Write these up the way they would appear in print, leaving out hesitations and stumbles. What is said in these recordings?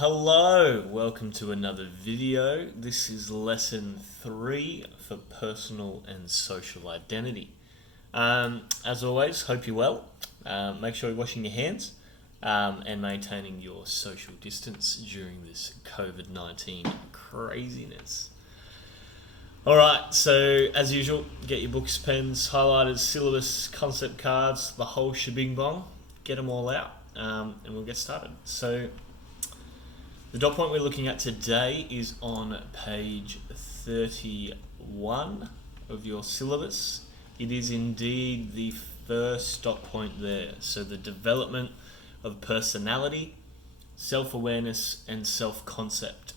Hello, welcome to another video. This is lesson 3 for personal and social identity. As always, hope you're well. Make sure you're washing your hands and maintaining your social distance during this COVID-19 craziness. Alright, so as usual, get your books, pens, highlighters, syllabus, concept cards, the whole shebang bong. Get them all out and we'll get started. So the dot point we're looking at today is on page 31 of your syllabus. It is indeed the first dot point there. So the development of personality, self-awareness and self-concept.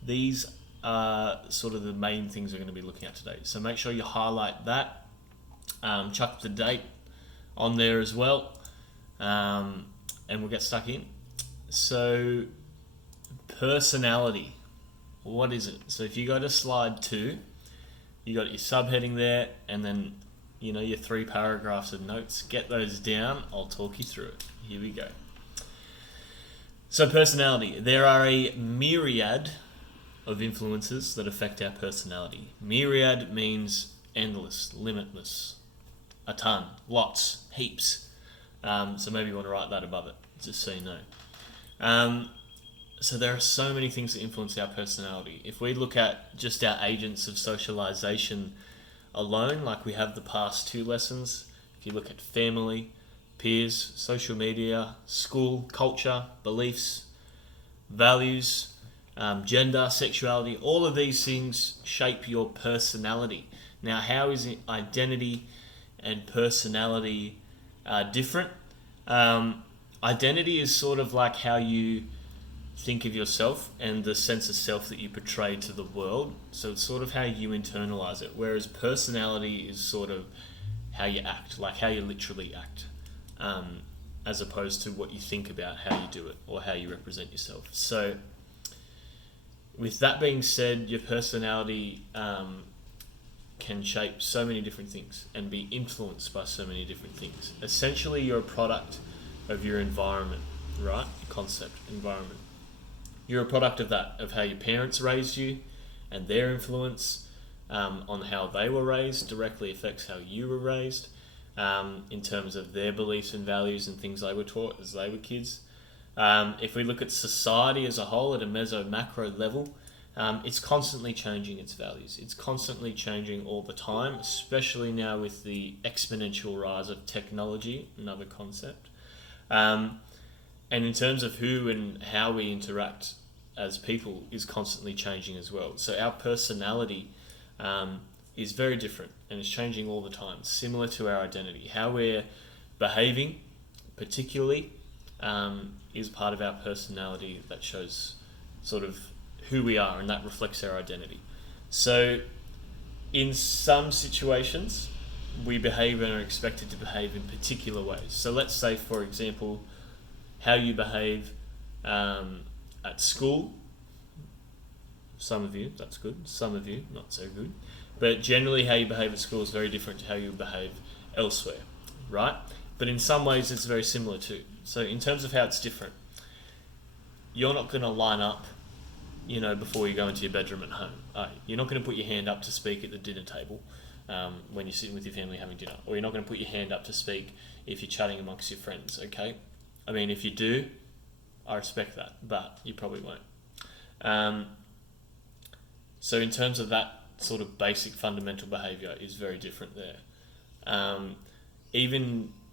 These are sort of the main things we're going to be looking at today. So make sure you highlight that, chuck the date on there as well, and we'll get stuck in. So personality, what is it? So if you go to slide 2, you got your subheading there, and then your 3 paragraphs of notes. Get those down, I'll talk you through it. Here we go. So personality, there are a myriad of influences that affect our personality. Myriad means endless, limitless, a ton, lots, heaps. So maybe you want to write that above it, just so you know. So there are so many things that influence our personality. If we look at just our agents of socialization alone, like we have the past 2 lessons, if you look at family, peers, social media, school, culture, beliefs, values, gender, sexuality, all of these things shape your personality. Now, how is identity and personality different? Identity is sort of like how you think of yourself and the sense of self that you portray to the world. So it's sort of how you internalize it. Whereas personality is sort of how you act, like how you literally act, as opposed to what you think about how you do it or how you represent yourself. So with that being said, your personality can shape so many different things and be influenced by so many different things. Essentially, you're a product of your environment, right? Concept, environment. You're a product of that, of how your parents raised you, and their influence on how they were raised directly affects how you were raised, in terms of their beliefs and values and things they were taught as they were kids. If we look at society as a whole at a meso-macro level, it's constantly changing its values. It's constantly changing all the time, especially now with the exponential rise of technology, another concept. And in terms of who and how we interact as people is constantly changing as well. So our personality is very different and is changing all the time, similar to our identity. How we're behaving, particularly, is part of our personality that shows sort of who we are, and that reflects our identity. So in some situations, we behave and are expected to behave in particular ways. So let's say, for example, how you behave at school. Some of you, that's good. Some of you, not so good. But generally how you behave at school is very different to how you behave elsewhere, right? But in some ways it's very similar too. So in terms of how it's different, you're not going to line up, before you go into your bedroom at home. You're not going to put your hand up to speak at the dinner table when you're sitting with your family having dinner. Or you're not going to put your hand up to speak if you're chatting amongst your friends, okay? I mean, if you do, I respect that, but you probably won't. So in terms of that sort of basic fundamental behaviour is very different there.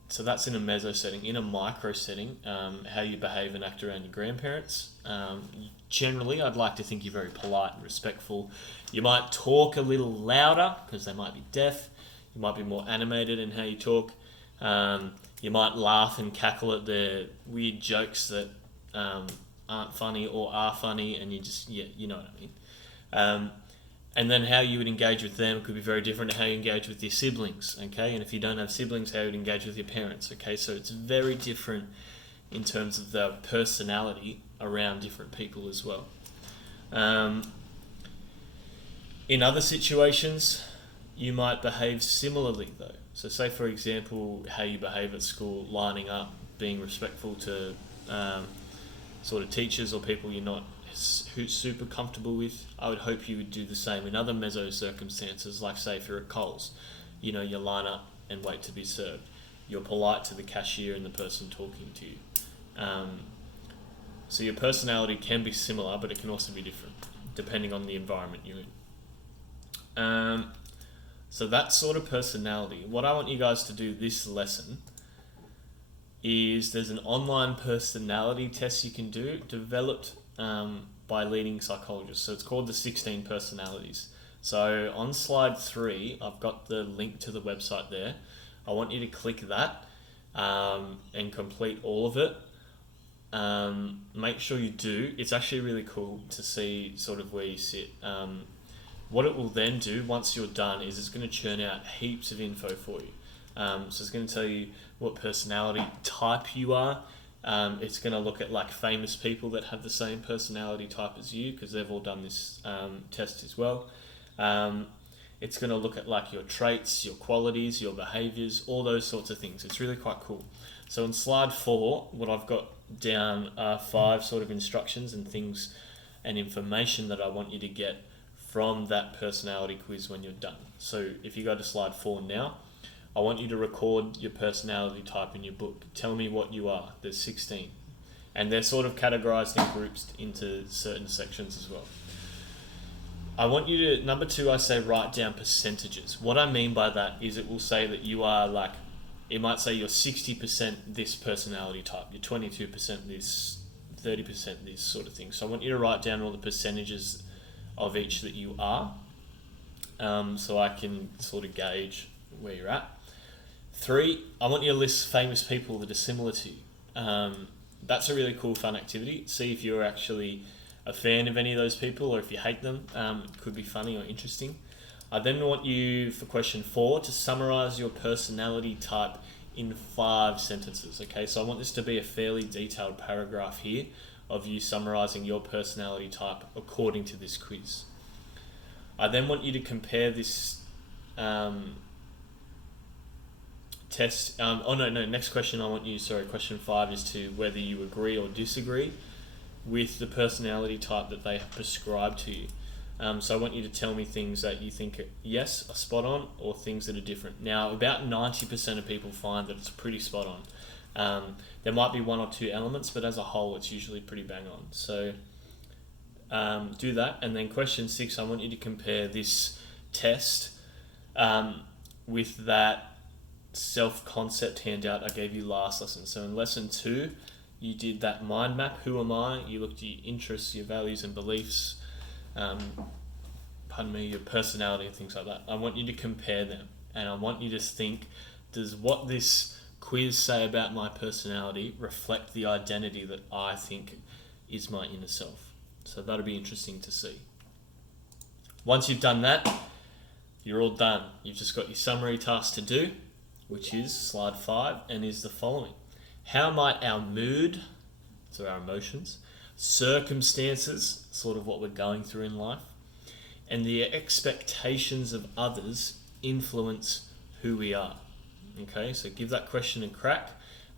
So that's in a meso setting. In a micro setting, how you behave and act around your grandparents. Generally, I'd like to think you're very polite and respectful. You might talk a little louder because they might be deaf. You might be more animated in how you talk. You might laugh and cackle at their weird jokes that aren't funny or are funny, and you know what I mean. And then how you would engage with them could be very different to how you engage with your siblings, okay? And if you don't have siblings, how you would engage with your parents, okay? So it's very different in terms of the personality around different people as well. In other situations, you might behave similarly though. So say, for example, how you behave at school, lining up, being respectful to sort of teachers or people you're not super comfortable with. I would hope you would do the same in other meso circumstances, like say if you're at Coles, you know, you line up and wait to be served. You're polite to the cashier and the person talking to you. So your personality can be similar, but it can also be different depending on the environment you're in. So that sort of personality. What I want you guys to do this lesson is there's an online personality test you can do, developed by leading psychologists. So it's called the 16 personalities. So on slide 3, I've got the link to the website there. I want you to click that and complete all of it. Make sure you do. It's actually really cool to see sort of where you sit. What it will then do once you're done is it's going to churn out heaps of info for you. So it's going to tell you what personality type you are. It's going to look at like famous people that have the same personality type as you, because they've all done this test as well. It's going to look at like your traits, your qualities, your behaviors, all those sorts of things. It's really quite cool. So in slide 4, what I've got down are 5 sort of instructions and things and information that I want you to get from that personality quiz when you're done. So if you go to slide 4 now, I want you to record your personality type in your book. Tell me what you are. There's 16. And they're sort of categorized in groups into certain sections as well. I want you to, number 2, I say write down percentages. What I mean by that is it will say that you are like, it might say you're 60% this personality type, you're 22% this, 30% this sort of thing. So I want you to write down all the percentages of each that you are, so I can sort of gauge where you're at. 3, I want you to list famous people that are similar to you. That's a really cool, fun activity. See if you're actually a fan of any of those people or if you hate them. It could be funny or interesting. I then want you, for question 4, to summarize your personality type in 5 sentences. Okay, so I want this to be a fairly detailed paragraph here of you summarizing your personality type according to this quiz. I then want you to compare this test. Next question question 5 is to whether you agree or disagree with the personality type that they have prescribed to you. So I want you to tell me things that you think are spot on, or things that are different. Now, about 90% of people find that it's pretty spot on. There might be 1 or 2 elements, but as a whole, it's usually pretty bang on. So do that. And then question 6, I want you to compare this test with that self-concept handout I gave you last lesson. So in lesson 2, you did that mind map, who am I? You looked at your interests, your values and beliefs, your personality and things like that. I want you to compare them, and I want you to think, does what this quiz say about my personality reflect the identity that I think is my inner self? So that'll be interesting to see. Once you've done that, you're all done. You've just got your summary task to do, which is slide 5, and is the following. How might our mood, so our emotions, circumstances, sort of what we're going through in life, and the expectations of others influence who we are? Okay, so give that question a crack.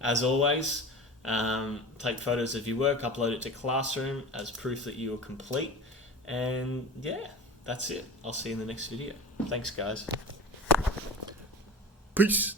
As always, take photos of your work, upload it to Classroom as proof that you are complete, and yeah, that's it. I'll see you in the next video. Thanks, guys. Peace.